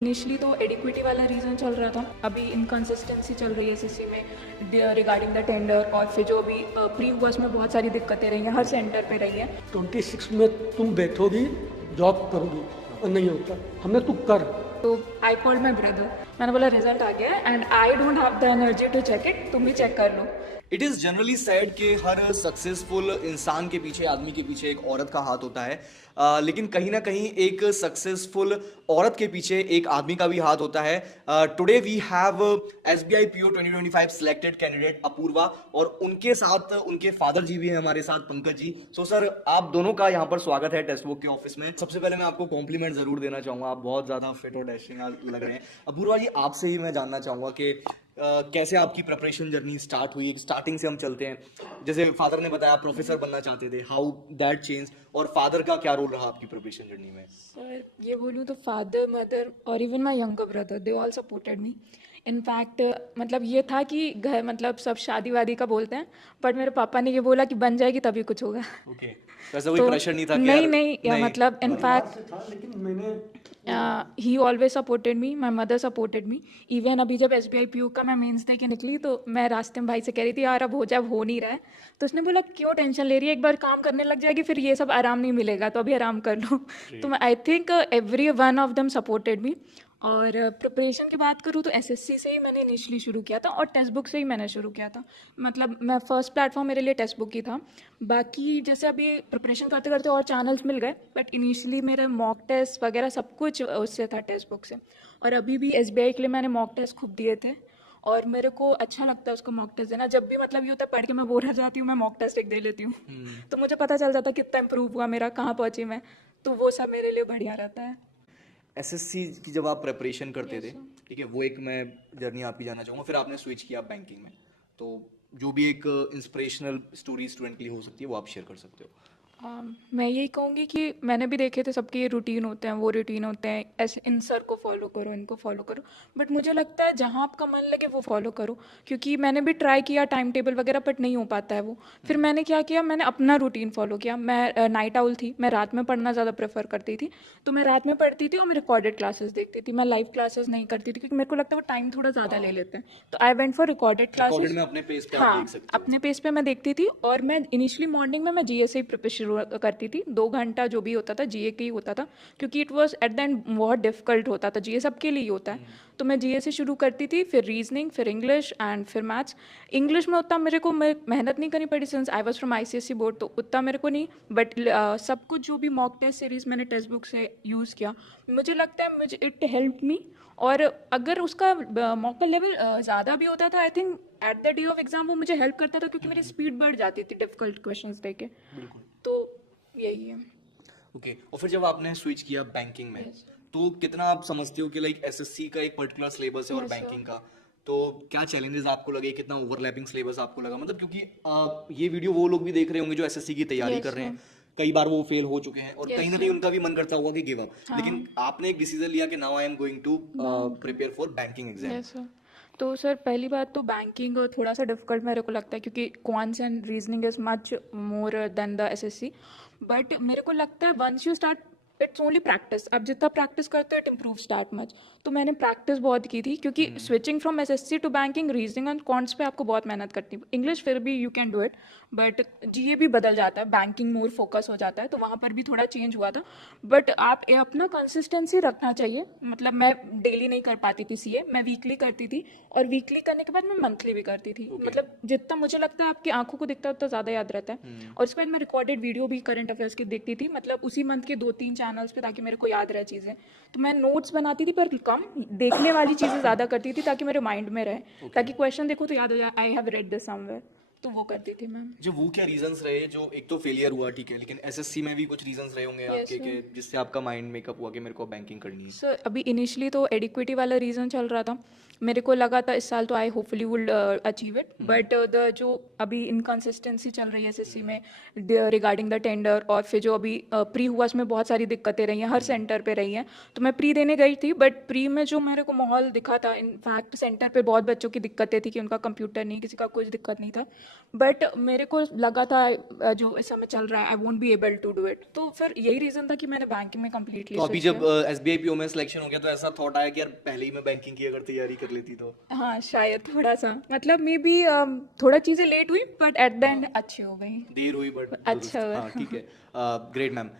Initially तो एडिक्विटी वाला reason चल रहा था, अभी इनकन्सिस्टेंसी चल रही है एसएससी में रिगार्डिंग द टेंडर, और फिर जो अभी प्री हुआ उसमें बहुत सारी दिक्कतें रही हैं, हर सेंटर पे रही हैं। 26 में तुम बैठोगी जॉब करोगी और नहीं होता, हमने तू कर। तो आई कॉल्ड माई ब्रदर, मैंने बोला रिजल्ट आ गया and I don't have the energy to check it, तुम भी चेक कर लो। इट इज़ जनरली सैड कि हर सक्सेसफुल इंसान के पीछे, आदमी के पीछे एक औरत का हाथ होता है, लेकिन कहीं ना कहीं एक सक्सेसफुल औरत के पीछे एक आदमी का भी हाथ होता है। Today we have SBI PO 2025 selected candidate Apurva, और उनके साथ उनके फादर जी भी हैं हमारे साथ, पंकज जी। सो सर, आप दोनों का यहाँ पर स्वागत है टेक्स्ट बुक के ऑफिस में। सबसे पहले मैं आपको कॉम्प्लीमेंट जरूर देना चाहूंगा, आप बहुत ज़्यादा फिट और डैशिंग लग रहे हैं। अपूर्वा जी, आपसे ही मैं जानना चाहूँगा कि कैसे आपकी प्रिपरेशन जर्नी स्टार्ट हुई। स्टार्टिंग से हम चलते हैं, जैसे फादर ने बताया आप प्रोफेसर बनना चाहते थे, हाउ दैट चेंज, और फादर का क्या रोल रहा आपकी प्रिपरेशन जर्नी में? सर ये बोलूँ तो फादर, मदर और even my younger brother, they all supported me. In fact मतलब ये था कि घर, मतलब सब शादी वादी का बोलते हैं, बट मेरे पापा ने ये बोला कि बन जाएगी तभी कुछ होगा। ओके, वैसे कोई तो प्रेशर नहीं था कि नहीं यार नहीं, नहीं। मतलब इनफैक्ट था, लेकिन मैंने ही always supported me, my mother supported me. Even अभी जब SBI PO का मैं मेंस दे के निकली तो मैं रास्ते में भाई से कह रही थी यार अब हो जाए, अब हो नहीं रहा है। तो उसने बोला क्यों टेंशन ले रही है, एक बार काम करने लग जाएगी फिर ये सब आराम नहीं मिलेगा, तो अभी आराम कर लो। तो मैं I think every one of them supported me. और प्रिपरेशन की बात करूँ तो SSC से ही मैंने इनिशियली शुरू किया था, और टेक्स्ट बुक से ही मैंने शुरू किया था। मतलब मैं फर्स्ट प्लेटफॉर्म मेरे लिए टेक्स्ट बुक ही था। बाकी जैसे अभी प्रिपरेशन करते करते और चैनल्स मिल गए, बट इनिशियली मेरे मॉक टेस्ट वगैरह सब कुछ उससे था, टेक्स्ट बुक से। और अभी भी SBI के लिए मैंने मॉक टेस्ट खूब दिए थे, और मेरे को अच्छा लगता है उसको मॉक टेस्ट देना। जब भी मतलब ये होता है पढ़ के मैं बोर हो जाती हूँ, मैं मॉक टेस्ट एक दे लेती हूँ, तो मुझे पता चल जाता है कितना इंप्रूव हुआ मेरा, कहाँ पहुँची मैं। तो वो सब मेरे लिए बढ़िया रहता है। SSC की जब आप प्रिपरेशन करते थे, ठीक है, वो एक मैं जर्नी आपकी जानना चाहूँगा, फिर आपने स्विच किया बैंकिंग में, तो जो भी एक इंस्पिरेशनल स्टोरी स्टूडेंट के लिए हो सकती है वो आप शेयर कर सकते हो। मैं यही कहूँगी कि मैंने भी देखे थे सबके ये रूटीन होते हैं, वो रूटीन होते हैं, ऐसे इन सर को फॉलो करो, इनको फॉलो करो। बट मुझे लगता है जहाँ आपका मन लगे वो फॉलो करो, क्योंकि मैंने भी ट्राई किया टाइम टेबल वगैरह, बट नहीं हो पाता है वो। फिर मैंने क्या किया, मैंने अपना रूटीन फॉलो किया। मैं नाइट आउल थी, मैं रात में पढ़ना ज़्यादा प्रेफर करती थी, तो मैं रात में पढ़ती थी और मैं रिकॉर्डेड क्लासेस देखती थी। मैं लाइव क्लासेस नहीं करती थी क्योंकि मेरे को लगता है वो टाइम थोड़ा ज़्यादा ले लेते हैं, तो I went for recorded recorded classes. में अपने पेज पे आप हाँ, देख सकते हो। अपने पेज पे मैं देखती थी, और मैं इनिशियली मॉर्निंग में मैं GA से ही प्रिपेयर शुरू करती थी। 2 घंटा जो भी होता था GA का ही होता था, क्योंकि it was at the end बहुत डिफिकल्ट होता था, GA सबके लिए ही होता है। तो मैं GA से शुरू करती थी, फिर रीजनिंग, फिर इंग्लिश एंड फिर मैथ्स। इंग्लिश में उतना मेरे को मेहनत नहीं करनी पड़ी, since I was from ICSE board, तो उतना मेरे को नहीं। बट सब कुछ जो भी मॉक टेस्ट सीरीज मैंने टेक्स्ट बुक से यूज़ किया, मुझे लगता है मुझे इट हेल्प मी। और अगर उसका मॉक का लेवल ज़्यादा भी होता था, I think at the day of exam वो मुझे हेल्प करता था, क्योंकि मेरी स्पीड बढ़ जाती थी डिफिकल्ट क्वेश्चंस देके। बिल्कुल। तो यही है। ओके, और फिर जब आपने स्विच किया बैंकिंग में, तो कितना आप समझते हो कि लाइक SSC का एक पर्टिकुलर सिलेबस है और Yes, sir. बैंकिंग का, तो क्या चैलेंजेस आपको लगे, कितना ओवरलैपिंग सिलेबस आपको लगा? मतलब क्योंकि ये वीडियो वो लोग भी देख रहे होंगे जो SSC की तैयारी Yes, कर रहे हैं, sir. कई बार वो फेल हो चुके हैं, और Yes, कहीं ना sir. कहीं उनका भी मन करता होगा कि गिव अप, हाँ। लेकिन आपने एक डिसीजन लिया कि now I am going to prepare for banking exam. Yes sir. तो सर पहली बात तो बैंकिंग थोड़ा सा डिफिकल्ट मेरे को लगता है, क्योंकि quants and reasoning is much more than the SSC। But मेरे को लगता है once you start, it's only practice. आप जितना प्रैक्टिस करते हो इट इम्प्रूव स्टार्ट मच। तो मैंने प्रैक्टिस बहुत की थी, क्योंकि switching from SSC to banking, reasoning and quants पे आपको बहुत मेहनत करनी है। इंग्लिश फिर भी you can do it, but GA भी बदल जाता है, बैंकिंग मोर फोकस हो जाता है, तो वहाँ पर भी थोड़ा चेंज हुआ था। बट आप अपना कंसिस्टेंसी रखना चाहिए। मतलब मैं डेली नहीं कर पाती थी CA, मैं वीकली करती थी, और वीकली करने के बाद मैं मंथली भी करती थी। मतलब जितना मुझे लगता है आपकी आंखों को दिखता है उतना ज़्यादा याद रहता है। और उसके बाद मैं रिकॉर्डेड वीडियो भी करंट अफेयर्स की देखती थी, मतलब उसी मंथ के 2-3 चैनल्स पे, ताकि मेरे को याद रहे चीज़ें। तो मैं नोट्स बनाती थी, पर कम देखने वाली चीज़ें ज़्यादा करती थी, ताकि मेरे माइंड में रहे, ताकि क्वेश्चन देखो तो याद हो जाए, I have read this somewhere. तो वो करती थी मैं। जो वो क्या रीजंस रहे, जो एक तो फेलियर हुआ ठीक है, लेकिन SSC में भी कुछ रीजंस रहे होंगे Yes, आपके sir. कि जिससे आपका माइंड मेकअप हुआ कि मेरे को बैंकिंग करनी है? सर अभी इनिशियली तो एडिक्विटी वाला रीज़न चल रहा था। मेरे को लगा था इस साल तो आई hopefully would achieve it, but the जो अभी इनकन्सिस्टेंसी चल रही है SSC में रिगार्डिंग द टेंडर, और फिर जो अभी प्री हुआ उसमें बहुत सारी दिक्कतें रही हैं, हर सेंटर पे रही हैं। तो मैं प्री देने गई थी, बट प्री में जो मेरे को माहौल दिखा था, इनफैक्ट सेंटर पे बहुत बच्चों की दिक्कतें थी कि उनका कंप्यूटर नहीं, किसी का कुछ दिक्कत नहीं था। बट मेरे को लगा था जो इस समय चल रहा है I won't be able to do it, तो फिर यही रीज़न था कि मैंने बैंकिंग में कम्प्लीटली तो अभी जब एसबीआई पीओ में सिलेक्शन हो गया तो ऐसा थॉट आया कि यार पहले ही मैं बैंकिंग की अगर तैयारी कर लेती तो। हाँ शायद थोड़ा सा, मतलब मे बी थोड़ा चीज़ें लेट हुई बट एट द एंड अच्छी हो गई। देर हुई बट अच्छा हुआ। हाँ ठीक है। Great ma'am.